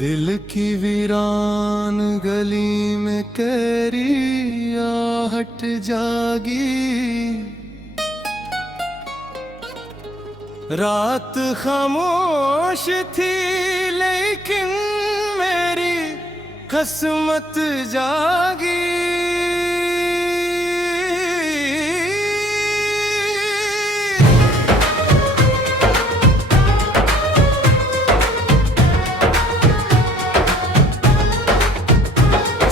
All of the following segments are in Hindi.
दिल की वीरान गली में कैरी आहट जागी। रात खामोश थी लेकिन मेरी किस्मत जागी।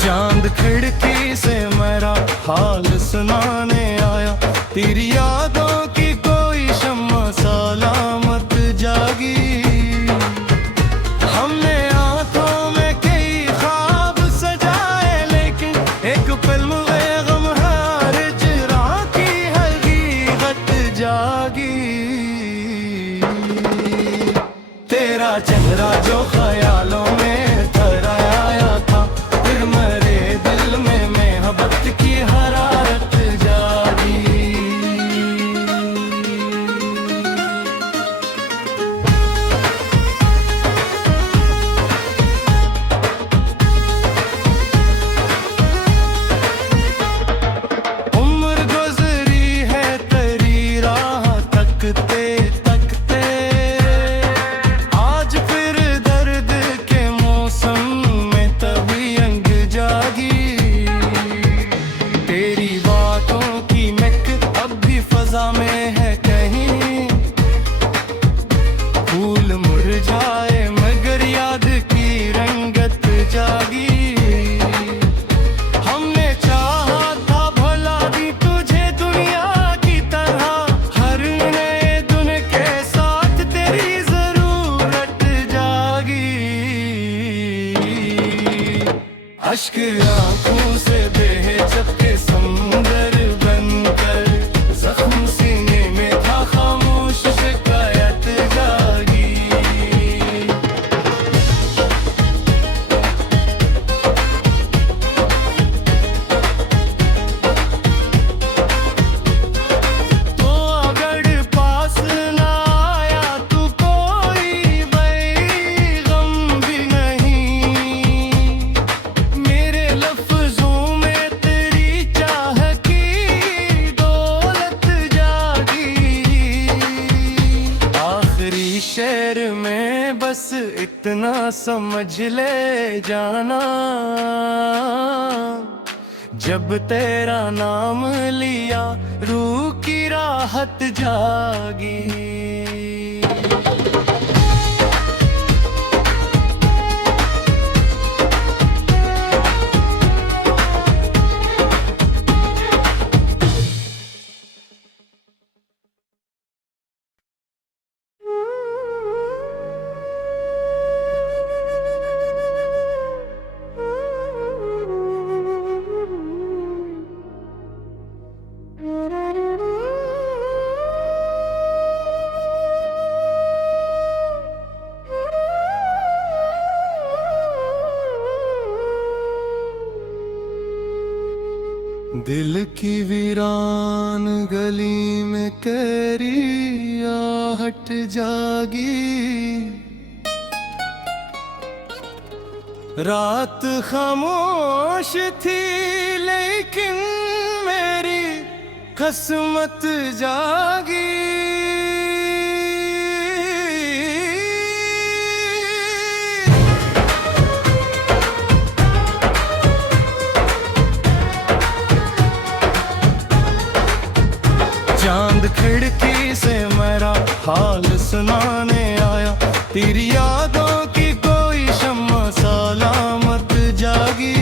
चांद खिड़की से मेरा हाल सुनाने आया, तेरी यादों की कोई शम्मा सलामत जागी। हमने आंखों में कई ख्वाब सजाए लेकिन एक फिल्म गम हर इजरा की हकीकत जागी। तेरा चेहरा जो ख्यालों में ठहराया था, फिर मेरे दिल में मोहब्बत की हरारत जागी। उम्र गुजरी है तेरी राह तकते तकते, आज फिर दर्द के मौसम में तबीयत जागी। तेरी बातों की महक अब भी फजा में है कहीं, फूल मुरझाए मगर याद की रंगत जागी। हमने चाहा था भला भी तुझे दुनिया की तरह, हर नए दिन के साथ तेरी जरूरत जागी। अश्क आंखों से बहे जब के समुंदर बनकर, जख्म सीने में था खामोश शिकायत जागी। तो अगर पास ना आया तू कोई बैगम भी नहीं, मेरे लफ्जों में तेरी चाह की दौलत जागी। आखिरी शेर में बस इतना समझ ले जाना, जब तेरा नाम लिया रूह की राहत जागी। दिल की वीरान गली में कैरी आहट जागी। रात खामोश थी लेकिन मेरी किस्मत जागी। चांद खिड़की से मेरा हाल सुनाने आया, तेरी यादों की कोई शम्मा सलामत जागी।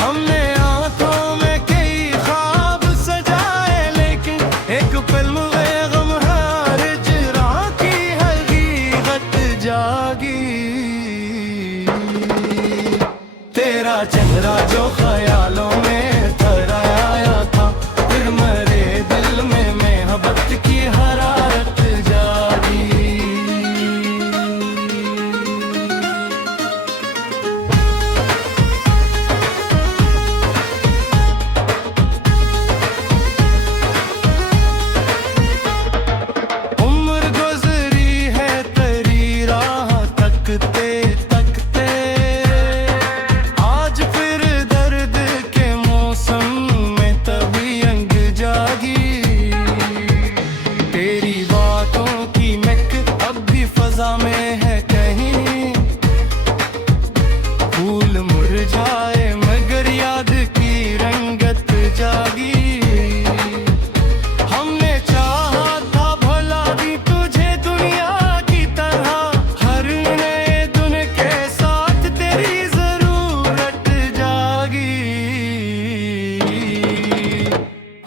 हमने आंखों में कई ख्वाब सजाए लेकिन एक फिल्म गम हर इजरा की हकीकत जागी। तेरा चेहरा जो ख्यालों में ठहराया था, फिर मेरे दिल में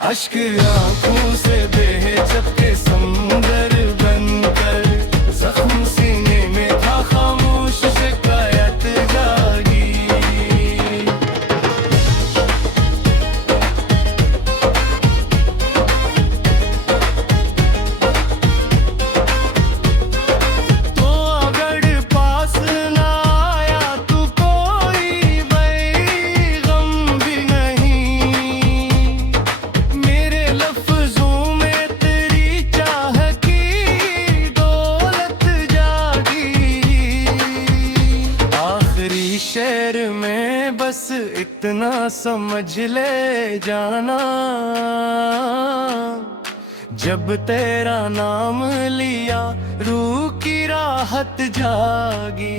अश्क आंखों से बहे चपके समुंदर बनकर, जख्म सीने में था खामोश शिकायत जागी। तो अगर पास ना आया तू कोई बैगम भी नहीं, मेरे लफ्जों में तेरी चाह की दौलत जागी। आखिरी शेर में बस इतना समझ ले जाना, जब तेरा नाम लिया रूह की राहत जागी।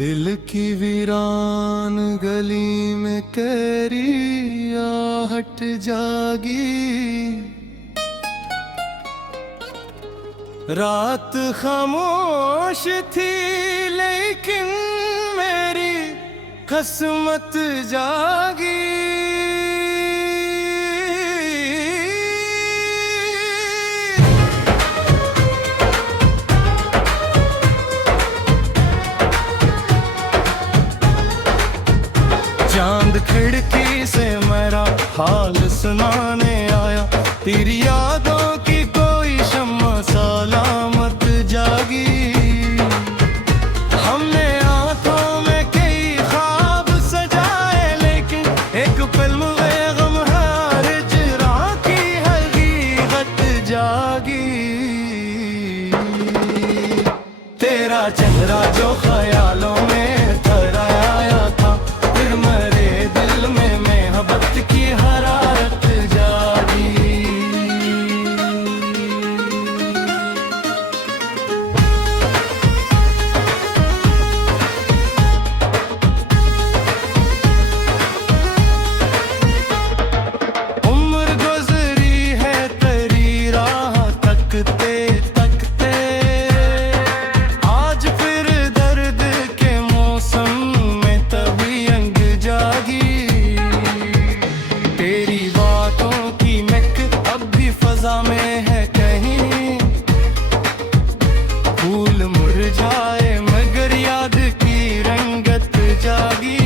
दिल की वीरान गली में तेरी आहट जागी। रात खामोश थी लेकिन मेरी किस्मत जागी। चांद खिड़की से मेरा हाल सुनाने आया, तेरी यादों की कोई शम्मा सलामत जागी। हमने आंखों में कई ख्वाब सजाए लेकिन एक फिल्म में गम हर हिजरा की हकीकत जागी। तेरा चेहरा जो ख्यालों में ठहराया था, फिर मेरे दिल में मोहब्बत की हरारत जागी। उम्र गुजरी है तेरी राह तकते तकते, आज फिर दर्द के मौसम में तभी अंग जागी। तेरी बातों की महक अब भी फजा में है कहीं, फूल मुरझाए मगर याद की रंगत जागी।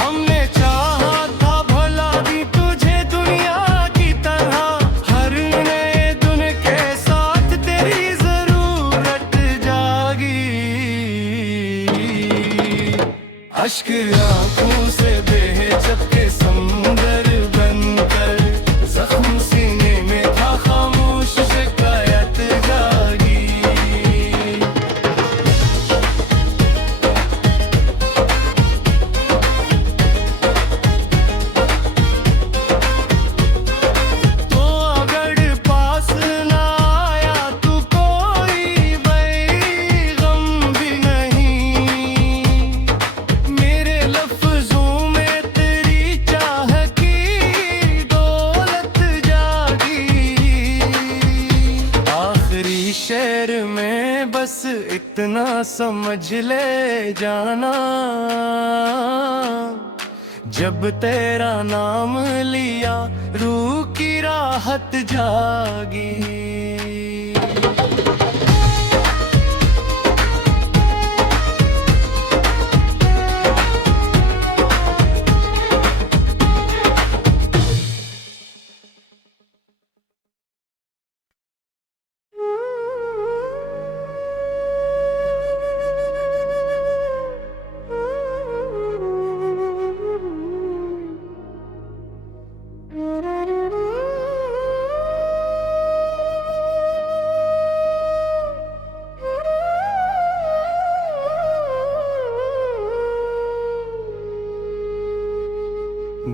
हमने चाहा था भला भी तुझे दुनिया की तरह, हर नए दिन के साथ तेरी जरूरत जागी। अश्क आंखों से बहे चपके समुंदर बनकर, जख्म सीने में था खामोश शिकायत जागी। तो अगर पास ना आया तू कोई बैगम भी नहीं, मेरे लफ्जों में तेरी चाह की दौलत जागी। आखिरी शेर में बस इतना समझ ले जाना, जब तेरा नाम लिया रूह की राहत जागी।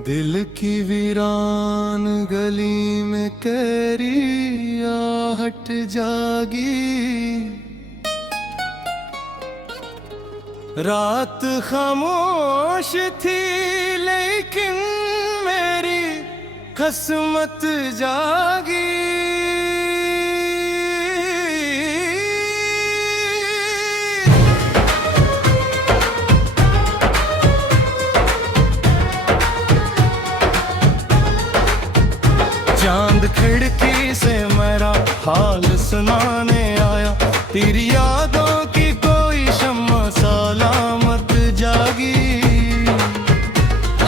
दिल की वीरान गली में कैरी आहट जागी। रात खामोश थी लेकिन मेरी किस्मत जागी। चांद खिड़की से मेरा हाल सुनाने आया, तेरी यादों की कोई शम्मा सलामत जागी।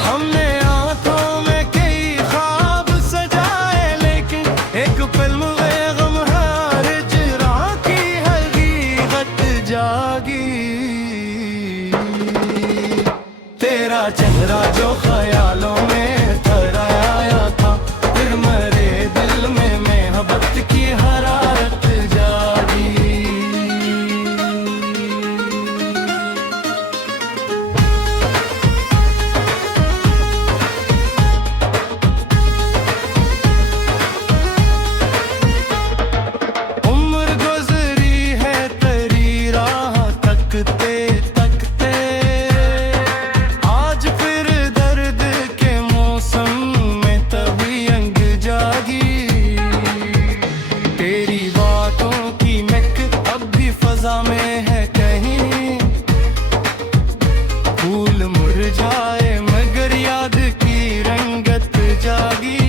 हमने आंखों में कई ख्वाब सजाए लेकिन एक फिल्म में गम हर हिजरा की हकीकत जागी। तेरा चेहरा जो ख्यालों में ठहराया था, फिर मेरे दिल में मोहब्बत की हरारत जागी। उम्र गुजरी है तेरी राह तकते तकते, आज फिर दर्द के मौसम में तबीयत जागी। तेरी बातों की महक अब भी फजा में है कहीं, फूल मुरझाए मगर याद की रंगत जागी।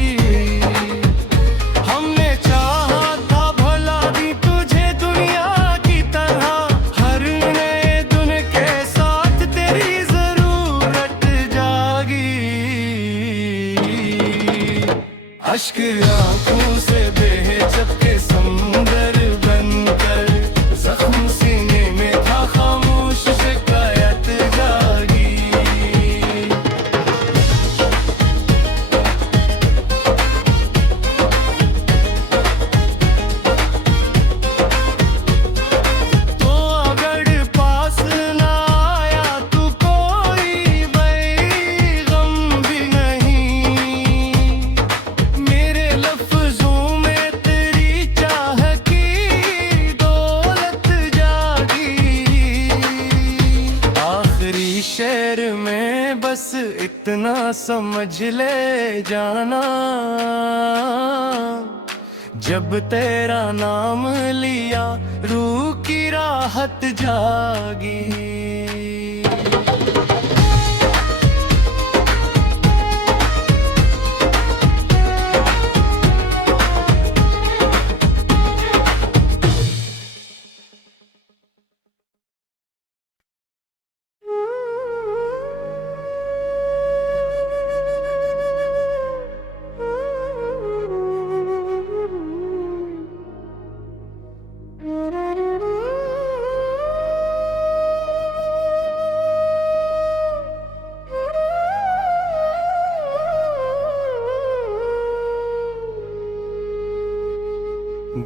हमने चाहा था भला भी तुझे दुनिया की तरह, हर नए दिन के साथ तेरी जरूरत जागी। अश्क आंखों से बहे जब के समुंदर बनकर, जख्म सीने में था खामोश शिकायत जागी। तो अगर पास ना आया तू कोई बैगम भी नहीं, मेरे लफ्जों में तेरी चाह की दौलत जागी। आखिरी शेर में बस इतना समझ ले जाना, जब तेरा नाम लिया रूह की राहत जागी।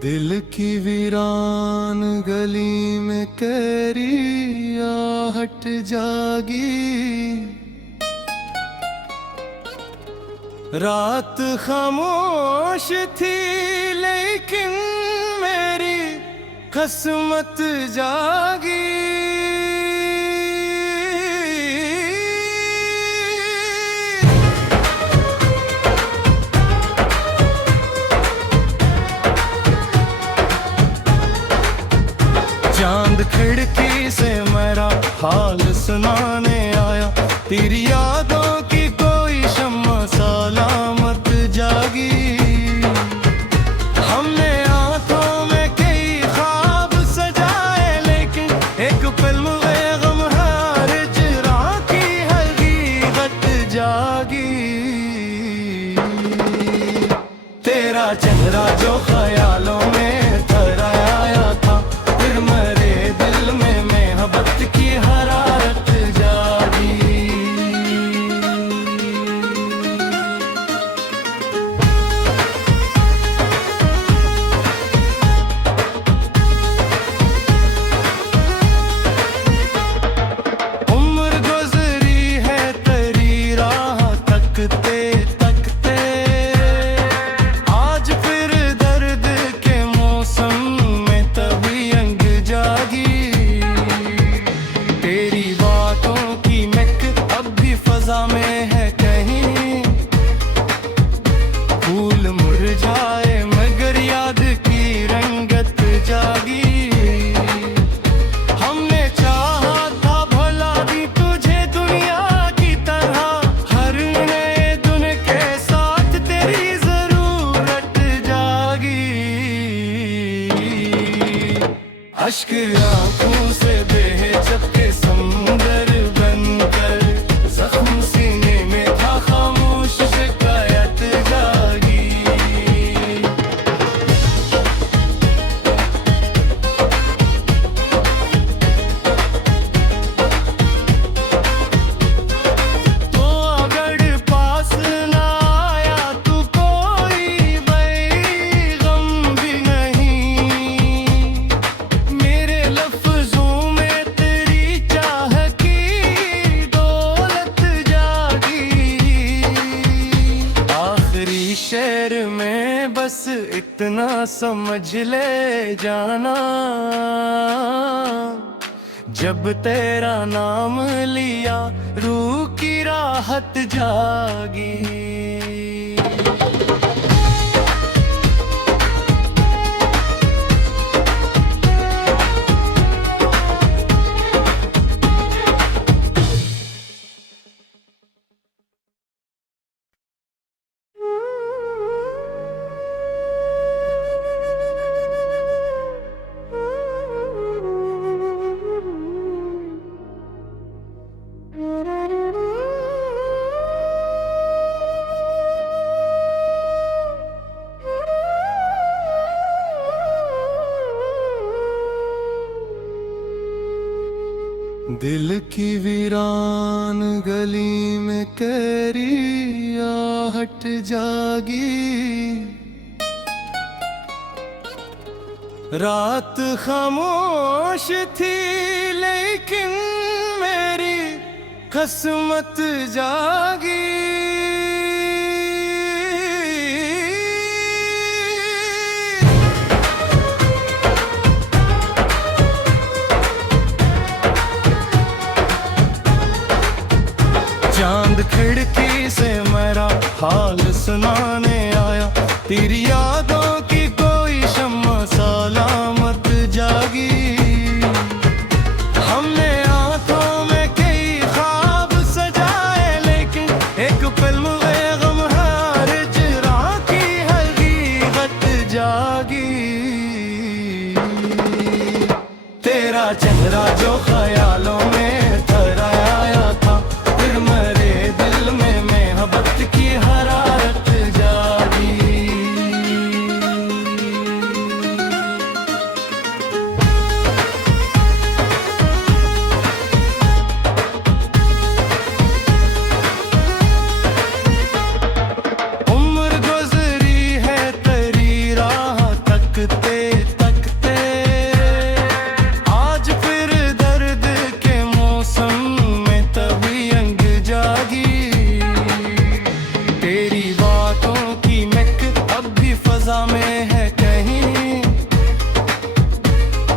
दिल की वीरान गली में कैरी आहट जागी। रात खामोश थी लेकिन मेरी किस्मत जागी। चांद खिड़की से मेरा हाल सुनाने आया, तेरी यादों की कोई शम्मा सलामत जागी। हमने आंखों में कई ख्वाब सजाए लेकिन एक फिल्म में गम हर हिजरा की हकीकत जागी। तेरा चेहरा जो ख्यालों में ठहराया था, फिर मेरे दिल में मोहब्बत की हरारत जागी। अश्क आंखों से बहे चपके समुंदर बनकर, जख्म सीने में था खामोश शिकायत जागी। तो अगर पास ना आया तू कोई बैगम भी नहीं, मेरे लफ्जों में तेरी चाह की दौलत जागी। आखिरी शेर में बस इतना समझ ले जाना, जब तेरा नाम लिया रूह की राहत जागी। दिल की वीरान गली में कैरी आहट जागी। रात खामोश थी लेकिन मेरी किस्मत जागी। चांद खिड़की से मेरा हाल सुनाने आया, तेरी यादों की कोई शम्मा सलामत जागी। हमने आंखों में कई ख्वाब सजाए लेकिन एक फिल्म में गम हार जरा की हकीकत जागी। तेरा चेहरा जो ख्यालों में ठहराया था, फिर मेरे दिल में मोहब्बत की हरारत जागी। उम्र गुजरी है तेरी राह तकते तकते, आज फिर दर्द के मौसम में तबीयत जागी। तेरी बातों की महक अब भी फजा में है कहीं,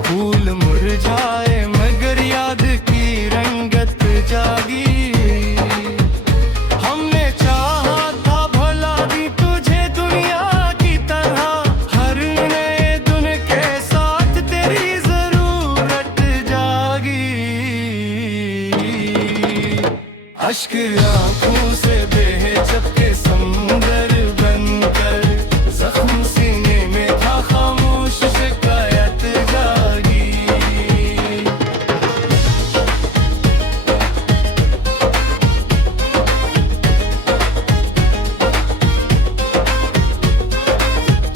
फूल मुरझाए मगर याद की रंगत जागी। हमने चाहा था भला भी तुझे दुनिया की तरह, हर नए दिन के साथ तेरी जरूरत जागी। अश्क आंखों से बहे चपके समुंदर बनकर, जख्म सीने में था खामोश शिकायत जागी।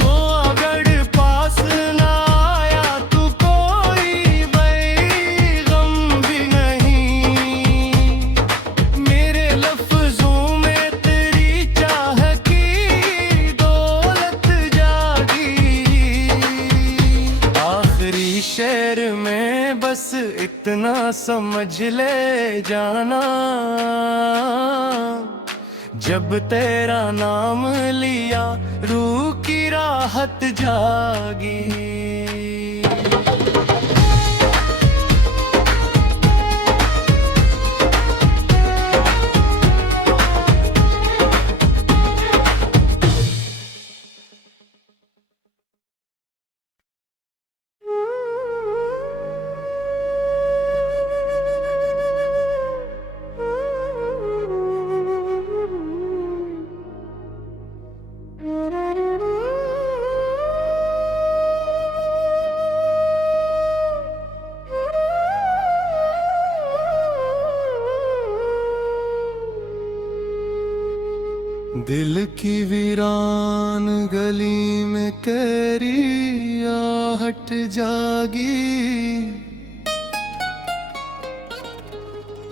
तो अगर पास ना आया तू कोई बैगम भी नहीं, मेरे लफ्जों में तेरी चाह की दौलत जागी। आखिरी शेर में बस इतना समझ ले जाना, जब तेरा नाम लिया रूह की राहत जागी। दिल की वीरान गली में कैरी आहट जागी।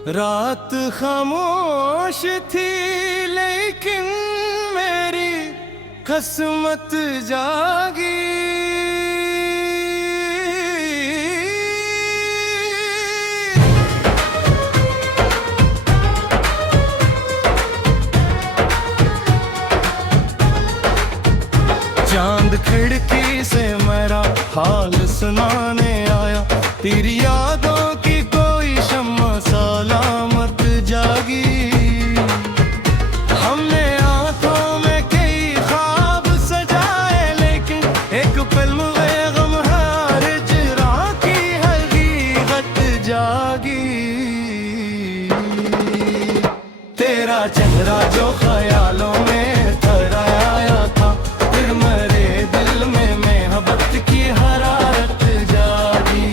रात खामोश थी लेकिन मेरी किस्मत जागी। चांद खिड़की से मेरा हाल सुनाने आया, तेरी यादों की कोई शम्मा सलामत जागी। हमने आंखों में कई ख्वाब सजाए लेकिन एक फिल्म में गम हर हिजरा की हकीकत जागी। तेरा चेहरा जो ख्यालों में ठहराया था, फिर मेरे दिल में मोहब्बत की हरारत जागी।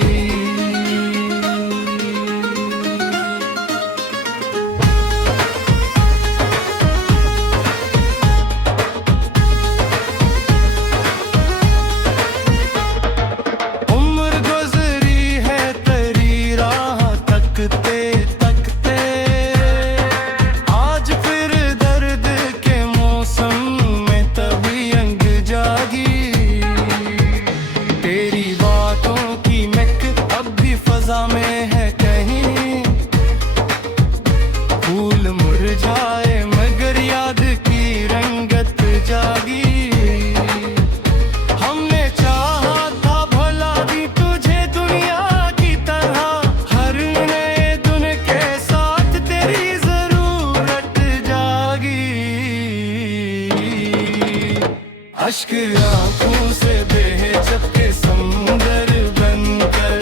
उम्र गुजरी है तेरी राह तकते तकते, आज फिर दर्द के मौसम में तबीयत जागी। तेरी बातों की महक अब भी फजा में है कहीं, फूल मुरझाए मगर याद की रंगत जागी। हमने चाहा था भला भी तुझे दुनिया की तरह, हर नए दिन के साथ तेरी जरूरत जागी। अश्क आंखों से बेहिचक के समुंदर बनकर,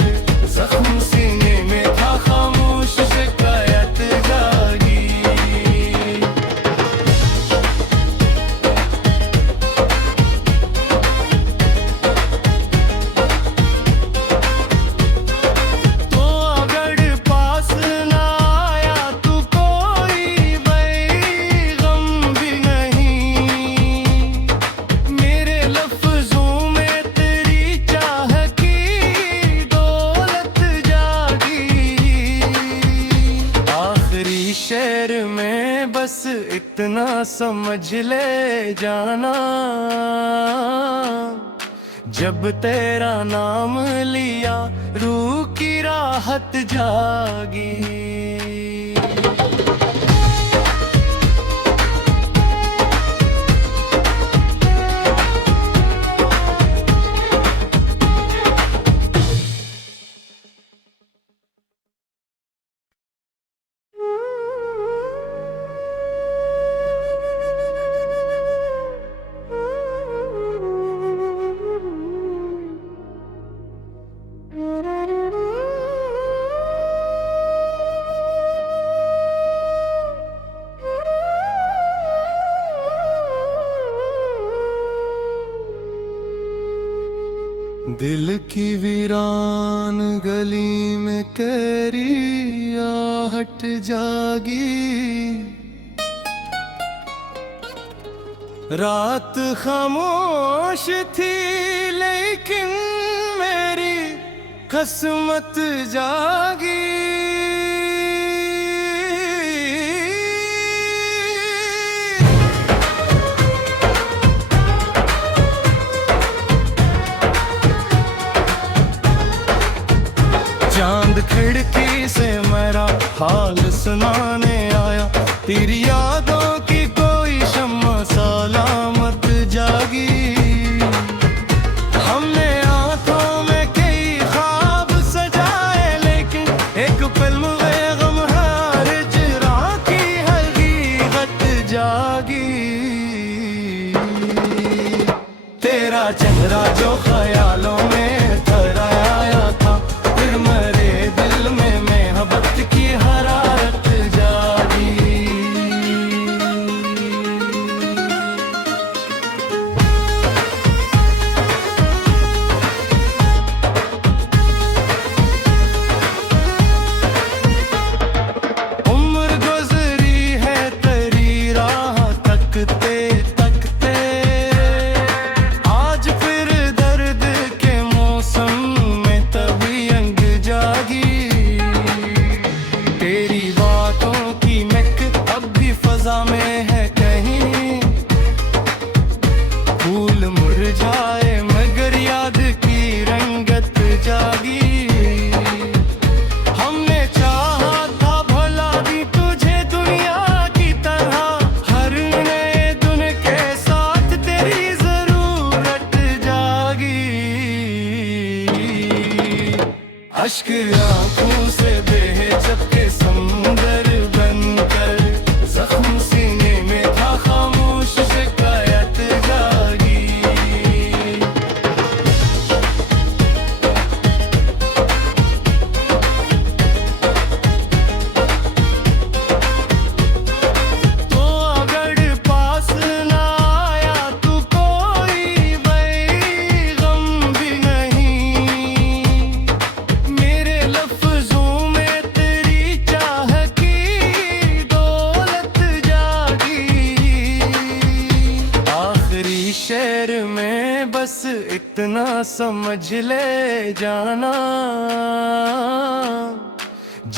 जख्म सीने में था खामोश शिकायत जागी। तो अगर पास ना आया तू कोई बैगम भी नहीं, मेरे लफ्जों में तेरी चाह की दौलत जागी। आखिरी शेर में बस इतना समझ ले जाना, जब तेरा नाम लिया रूह की राहत जागी। दिल की वीरान गली में कैरी आहट जागी। रात खामोश थी लेकिन मेरी किस्मत जागी। चांद खिड़की से मेरा हाल सुनाने आया, तेरी यादों की कोई शम्मा सलामत जागी। हमने आंखों में कई ख्वाब सजाए लेकिन एक फिल्म में गम हर हिजरा की हकीकत जागी। तेरा चेहरा जो ख्यालों में ठहराया था, फिर मेरे दिल में अश्क आंखों से बहे चपके समुंदर बनकर, जख्म सीने में था खामोश शिकायत जागी। तो अगर पास ना आया तू कोई बैगम भी नहीं, मेरे लफ्जों में तेरी चाह की दौलत जागी। आखिरी शेर में बस इतना समझ ले जाना,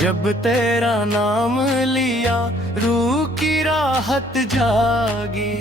जब तेरा नाम लिया रूह की राहत जागी।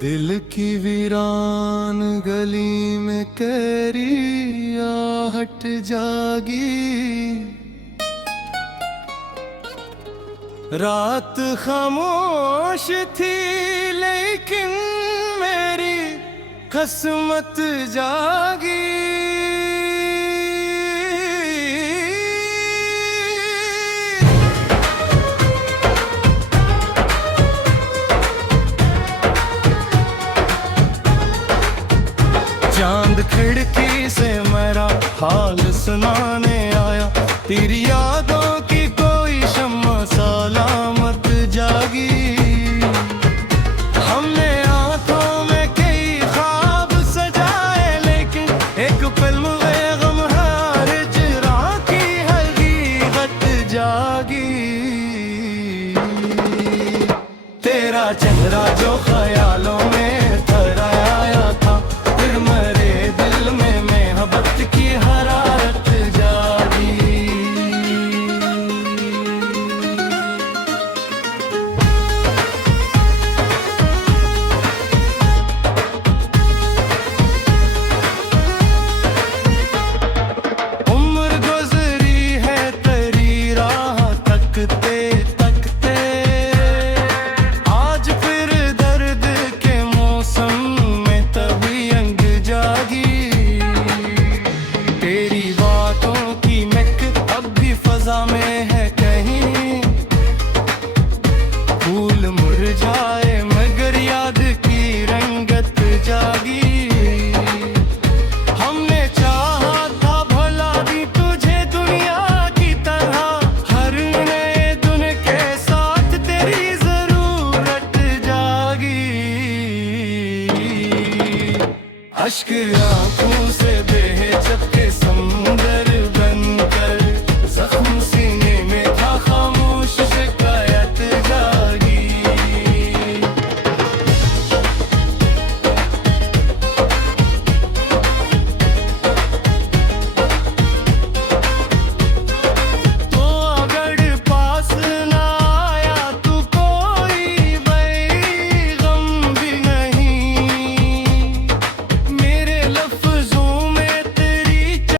दिल की वीरान गली में तेरी आहट जागी। रात खामोश थी लेकिन मेरी किस्मत जागी। चांद खिड़की से मेरा हाल सुनाने आया, तेरी यादों की कोई शम्मा सलामत जागी। हमने आंखों में कई ख्वाब सजाए लेकिन एक फिल्म में गम हर हिजरा की हकीकत जागी। तेरा चेहरा जो ख्यालों में ठहराया था, फिर मेरे दिल में मोहब्बत की हरारत जागी। उम्र गुजरी है तेरी राह तकते तकते, आज फिर दर्द के मौसम में तबीयत जागी। तेरी बातों की महक अब भी फजा में है कहीं, फूल मुरझाए मगर याद की रंगत जागी। हमने चाहा था भला भी तुझे दुनिया की तरह, हर नए दिन के साथ तेरी जरूरत जागी। अश्क